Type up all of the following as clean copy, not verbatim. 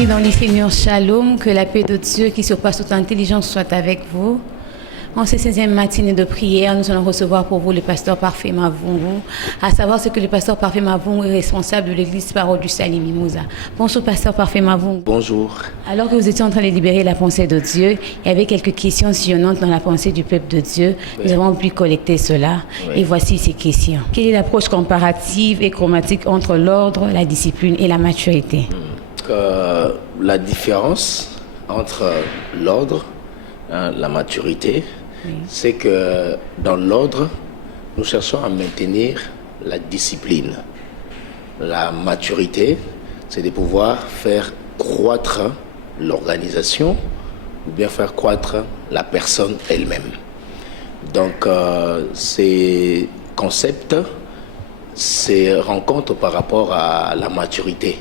Bienvenue dans les Seigneurs Shalom, que la paix de Dieu qui surpasse toute intelligence soit avec vous. En ces 16e matinée de prière, nous allons recevoir pour vous le pasteur Parfait Mavungu, à savoir ce que le pasteur Parfait Mavungu est responsable de l'église Parole du Salut Mimosa. Bonjour pasteur Parfait Mavungu. Bonjour. Alors que vous étiez en train de libérer la pensée de Dieu, il y avait quelques questions sillonnantes dans la pensée du peuple de Dieu. Oui. Nous avons pu collecter cela. Oui. Et voici ces questions. Quelle est l'approche comparative et chromatique entre l'ordre, la discipline et la maturité? La différence entre l'ordre, la maturité, oui, c'est que dans l'ordre, nous cherchons à maintenir la discipline. La maturité, c'est de pouvoir faire croître l'organisation ou bien faire croître la personne elle-même. Donc, ces concepts se rencontrent par rapport à la maturité.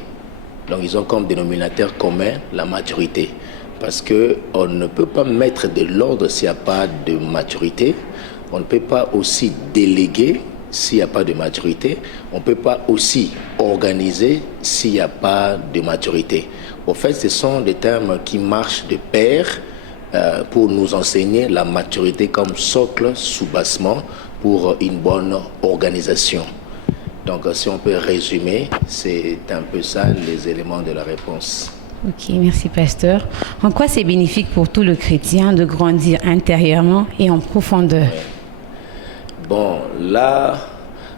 Donc, ils ont comme dénominateur commun la maturité. Parce qu'on ne peut pas mettre de l'ordre s'il n'y a pas de maturité. On ne peut pas aussi déléguer s'il n'y a pas de maturité. On ne peut pas aussi organiser s'il n'y a pas de maturité. En fait, ce sont des termes qui marchent de pair pour nous enseigner la maturité comme socle, soubassement pour une bonne organisation. Donc, si on peut résumer, c'est un peu ça les éléments de la réponse. Ok, merci pasteur. En quoi c'est bénéfique pour tout le chrétien de grandir intérieurement et en profondeur? Bon, là,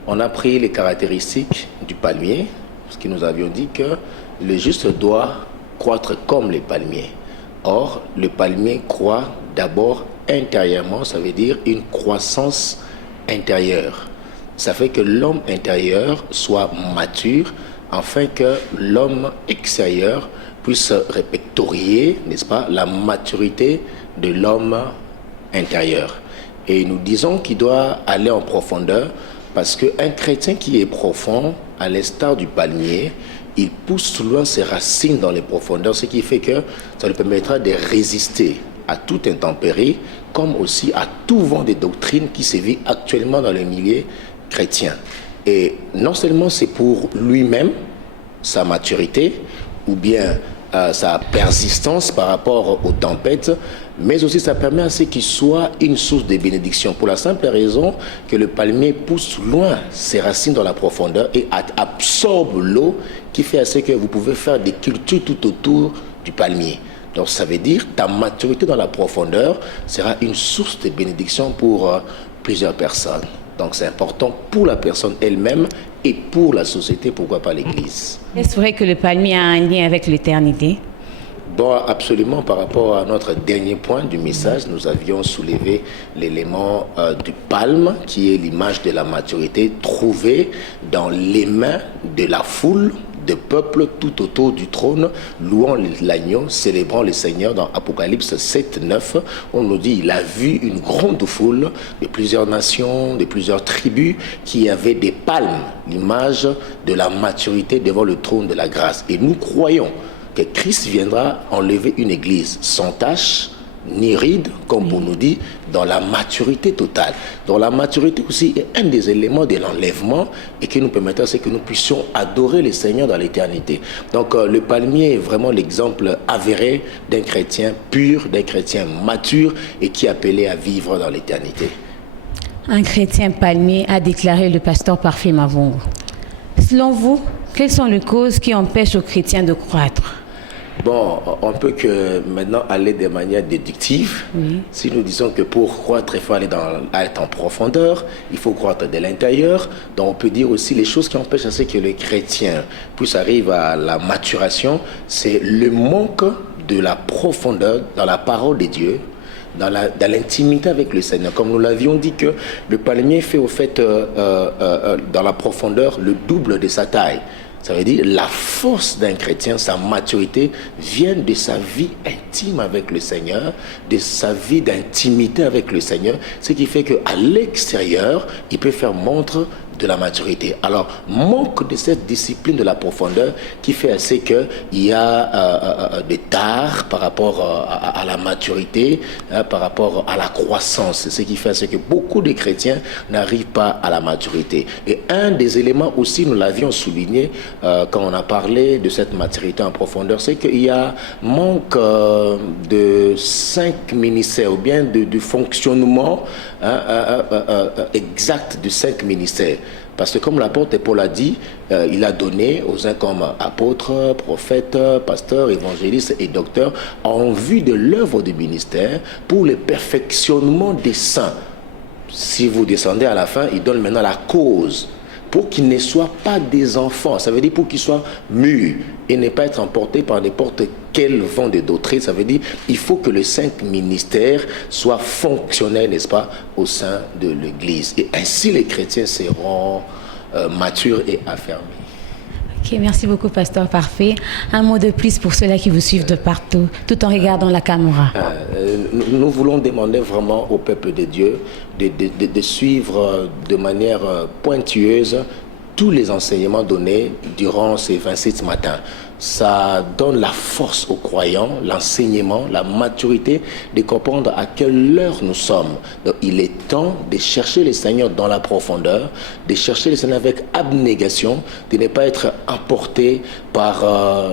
on a pris les caractéristiques du palmier, parce que nous avions dit que le juste doit croître comme les palmiers. Or, le palmier croît d'abord intérieurement, ça veut dire une croissance intérieure. Ça fait que l'homme intérieur soit mature, afin que l'homme extérieur puisse répertorier, n'est-ce pas, la maturité de l'homme intérieur. Et nous disons qu'il doit aller en profondeur parce qu'un chrétien qui est profond, à l'instar du palmier, il pousse loin ses racines dans les profondeurs, ce qui fait que ça lui permettra de résister à toute intempérie, comme aussi à tout vent de doctrine qui sévit actuellement dans le milieu chrétien. Et non seulement c'est pour lui-même, sa maturité, ou bien sa persistance par rapport aux tempêtes, mais aussi ça permet à ce qu'il soit une source de bénédiction, pour la simple raison que le palmier pousse loin ses racines dans la profondeur et absorbe l'eau, qui fait à ce que vous pouvez faire des cultures tout autour du palmier. Donc ça veut dire ta maturité dans la profondeur sera une source de bénédiction pour plusieurs personnes. Donc c'est important pour la personne elle-même et pour la société, pourquoi pas l'Église. Est-ce vrai que le palmier a un lien avec l'éternité? Bon, absolument. Par rapport à notre dernier point du message, nous avions soulevé l'élément du palme, qui est l'image de la maturité trouvée dans les mains de la foule de peuples tout autour du trône, louant l'agneau, célébrant le Seigneur. Dans Apocalypse 7:9, on nous dit il a vu une grande foule de plusieurs nations, de plusieurs tribus qui avaient des palmes, l'image de la maturité devant le trône de la grâce. Et nous croyons que Christ viendra enlever une église sans tache ni ride, comme on nous dit, dans la maturité totale. Dans la maturité aussi est un des éléments de l'enlèvement et qui nous permettra, c'est que nous puissions adorer le Seigneur dans l'éternité. Donc le palmier est vraiment l'exemple avéré d'un chrétien pur, d'un chrétien mature et qui est appelé à vivre dans l'éternité. Un chrétien palmier, a déclaré le pasteur Parfait Mavungu. Selon vous, quelles sont les causes qui empêchent aux chrétiens de croître? Bon, on peut que maintenant aller de manière déductive. Oui. Si nous disons que pour croître, il faut aller être en profondeur, il faut croître de l'intérieur. Donc on peut dire aussi les choses qui empêchent à ce que les chrétiens puissent arriver à la maturation, c'est le manque de la profondeur dans la parole de Dieu, dans l'intimité avec le Seigneur. Comme nous l'avions dit que le palmier fait au fait dans la profondeur le double de sa taille. Ça veut dire la force d'un chrétien, sa maturité vient de sa vie intime avec le Seigneur, de sa vie d'intimité avec le Seigneur, ce qui fait qu'à l'extérieur, il peut faire montre de la maturité. Alors, manque de cette discipline de la profondeur qui fait assez qu'il y a des tares par rapport à la maturité, par rapport à la croissance. Ce qui fait que beaucoup de chrétiens n'arrivent pas à la maturité. Et un des éléments aussi, nous l'avions souligné quand on a parlé de cette maturité en profondeur, c'est qu'il y a manque de 5 ministères ou bien de fonctionnement exact de 5 ministères. Parce que comme l'apôtre Paul a dit, il a donné aux uns comme apôtres, prophètes, pasteurs, évangélistes et docteurs en vue de l'œuvre du ministère pour le perfectionnement des saints. Si vous descendez à la fin, il donne maintenant la cause pour qu'ils ne soient pas des enfants. Ça veut dire pour qu'ils soient mûrs et ne pas être emportés par n'importe quel vent de doctrine. Ça veut dire qu'il faut que les 5 ministères soient fonctionnels, n'est-ce pas, au sein de l'Église. Et ainsi les chrétiens seront matures et affermis. Ok, merci beaucoup, Pasteur Parfait. Un mot de plus pour ceux-là qui vous suivent de partout, tout en regardant la caméra. Nous voulons demander vraiment au peuple de Dieu de suivre de manière pointueuse tous les enseignements donnés durant ces 27 matins. Ça donne la force aux croyants, l'enseignement, la maturité de comprendre à quelle heure nous sommes. Donc, il est temps de chercher le Seigneur dans la profondeur, de chercher le Seigneur avec abnégation, de ne pas être emporté par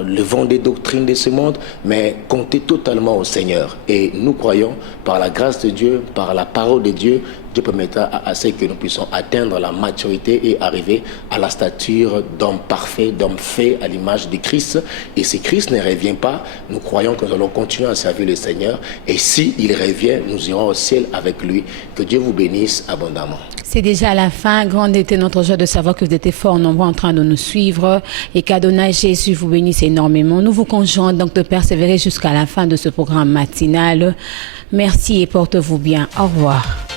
le vent des doctrines de ce monde, mais compter totalement au Seigneur. Et nous croyons, par la grâce de Dieu, par la parole de Dieu, Dieu permettra à ce que nous puissions atteindre la maturité et arriver à la stature d'homme parfait, d'homme fait à l'image de Christ. Et si Christ ne revient pas, nous croyons que nous allons continuer à servir le Seigneur. Et s'il revient, nous irons au ciel avec lui. Que Dieu vous bénisse abondamment. C'est déjà la fin. Grande était notre joie de savoir que vous étiez fort nombreux en train de nous suivre et qu'Adonai Jésus vous bénisse énormément. Nous vous conjurons donc de persévérer jusqu'à la fin de ce programme matinal. Merci et portez-vous bien. Au revoir.